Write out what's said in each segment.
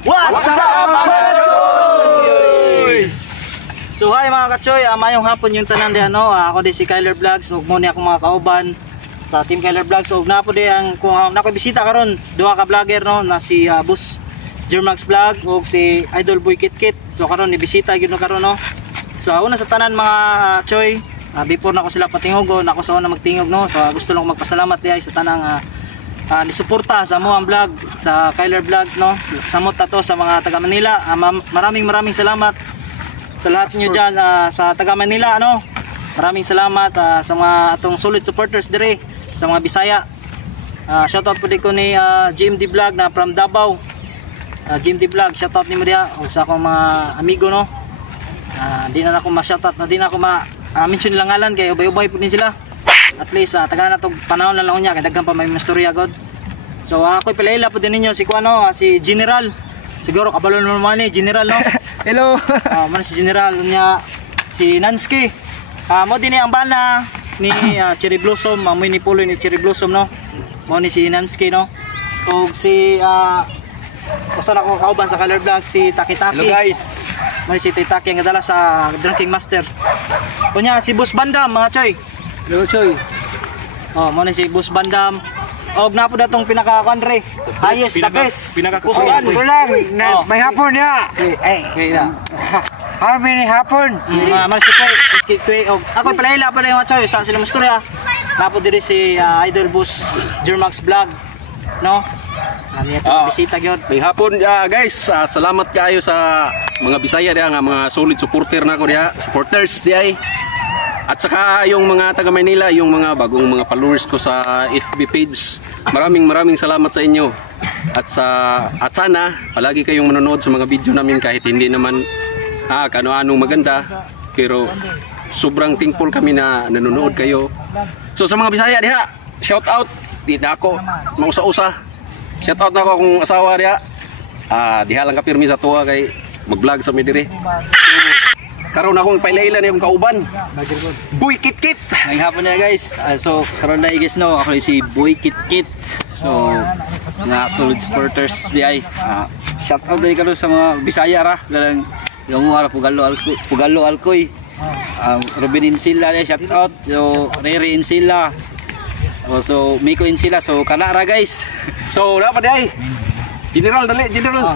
What's up mga choys? So hi mga kachoy, mayong hapon yung tanan di ano. Ako di si Kyler Vlogs, ug mo ni ako mga kauban sa Team Kyler Vlogs. Ug napo di ang kung nako bisita karon duha ka vlogger no na si Boss Jermax Vlog ug si Idol Boy Kitkit. So karon ni bisita gyud no karon no. So una sa tanan mga choy, before na ko sila patingogon, ako sa una magtingog no. So gusto lang magpasalamat di sa tanang nisuporta sa mo ang vlog sa Kyler Vlogs no. Samot na to sa mga taga Manila. Maraming salamat sa lahat niyo diyan sa taga Manila ano. Maraming salamat sa mga atong solid supporters dire sa mga Bisaya. Shoutout po ko ni GMD Vlog na from Davao. GMD Vlog, shoutout ni Maria o sa akong mga amigo no. Di na ako ma-shoutout, di na ako ma-mention nilang ngalan kay ubay-ubay po din sila. At least taga na to panahon na lang niya kay daghan pa may istorya god. So ako'y palaila po din ninyo si kuano si General. Siguro kabalo naman ni General no. Hello. Man si General niya si Nansky. Mo din ang bana ni Cherry Blossom, amoy ni pulo ni Cherry Blossom no. Mo ni si Nansky no. Og si usa na ko kauban sa Kyler Vlogs si Taki-Taki. Hello guys. Mo si Taki ang gadala sa Drinking Master. Kunya si Boss Bandam mga choy. Hello choy. Mo ni si Boss Bandam. Og napo datong pinaka-country. Highest the best. Pinaka-kusugan. Kulang na may hapon ya. Okay na. How many hapon? Mas koy og ako palaila pa rin mga choy sa sila istorya. Napo diri si Idol Boss Jermax Vlog no. Kami ato bisita gyud. May hapon guys, salamat kayo sa mga Bisaya diha nga mga solid supporter nako diha, supporters diha. At saka yung mga taga Manila, yung mga bagong mga followers ko sa FB page. Maraming salamat sa inyo. At sana palagi kayong manonood sa mga video namin kahit hindi naman kano-anong maganda, pero sobrang thankful kami na nanonood kayo. So sa mga Bisaya diha, shout out di na ako mausa-usa. Shout out na ako akong asawa diha. Diha lang ka pirmi sa tuwa kay mag-vlog sa midiri. Karon akong pailailan yung kauban. Boy Kitkit. Ngayong hapon na guys. So karon na guys no, ako si Boy Kitkit. So nga solid supporters di ay. Shout out dai karon sa mga Bisaya ra. Galang gamu ara Pugalo Alcoy. Robin Insila shout out. So Rere Insila. So Miko Insila. So kana ra guys. So dapat di ay. General dali, General.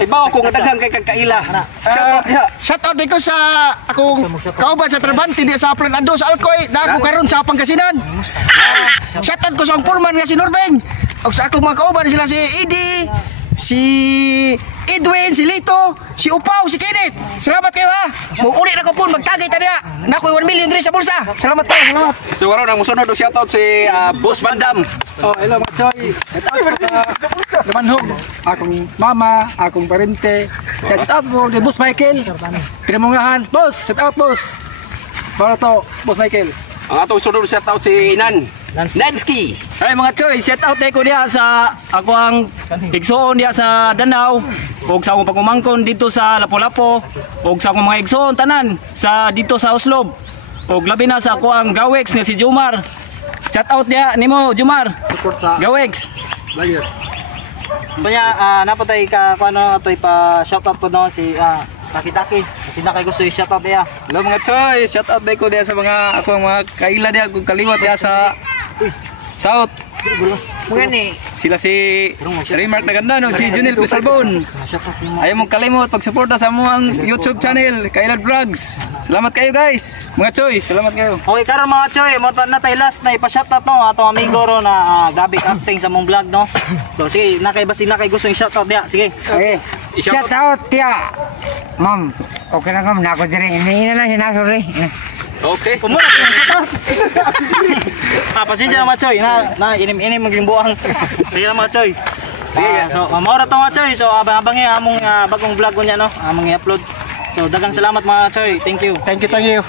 Ibaw ko nga daghan kay kagkaila. Shout out dito sa akong kauban sa Trabante di sa Plan Ando sa Alcoy na ako karon sa Pangasinan. Shout out ko sa akong foreman nga si Norveng. Og sa akong mga kauban sila si Edi, si Edwin, si Lito, si Upaw, si Kenneth. Salamat kayo ha. Uli na ko po magtagay ta diha. Nakoy 1 million diri sa bulsa. Salamat kayo, salamat. So karon ang musunod shout out si Boss Bandam. Hello mga choy. Lamanhog, akong mama, akong parente. Shout out mo kay Boss Michael. Pinamungahan, boss. Shout out boss. Para to, Boss Michael. Ang atong sunod shout out si Nansky. Ay mga choy, shout out ko diha sa ako ang igsoon diha sa Danau ug sa akong pagumangkon dito sa Lapu-Lapu ug sa akong mga igsoon tanan sa dito sa Oslob. Ug labi na sa ako ang Gawex nga si Jumar. Shout out diha nimo Jumar. Support sa Gawex. Layer. Kanya napatay ka kuno atoy pa shout out po no si Taki-Taki. Kasi na kay gusto i-shout out diha. Hello mga choy, shout out ko diha sa mga akong mga kaila diha kung kaliwat diha sa South. Mugani. Sila si Remark na ganda no, si Junel Pisalbon. Ayaw mong kalimot pag-suporta sa among YouTube channel, Kyler Vlogs. Salamat kayo guys. Mga choy, salamat kayo. Okay karon mga choy, mo na tay last na ipa-shout out no atong amigo ro na gabi acting sa mong vlog no. So sige, nakay gusto i-shout out diha. Sige. Okay. Shout out tiya. Ma'am, okay na kam nako diri. Ini na lang sinasuri. Okay. Kumuna ko yung shout out. Pasensya na mga choy na inim maging buang. Sige na mga choy. Sige, so maura to mga choy. So abangi among bagong vlog ko niya no, among i-upload. So dagang salamat mga choy. Thank you. Thank you.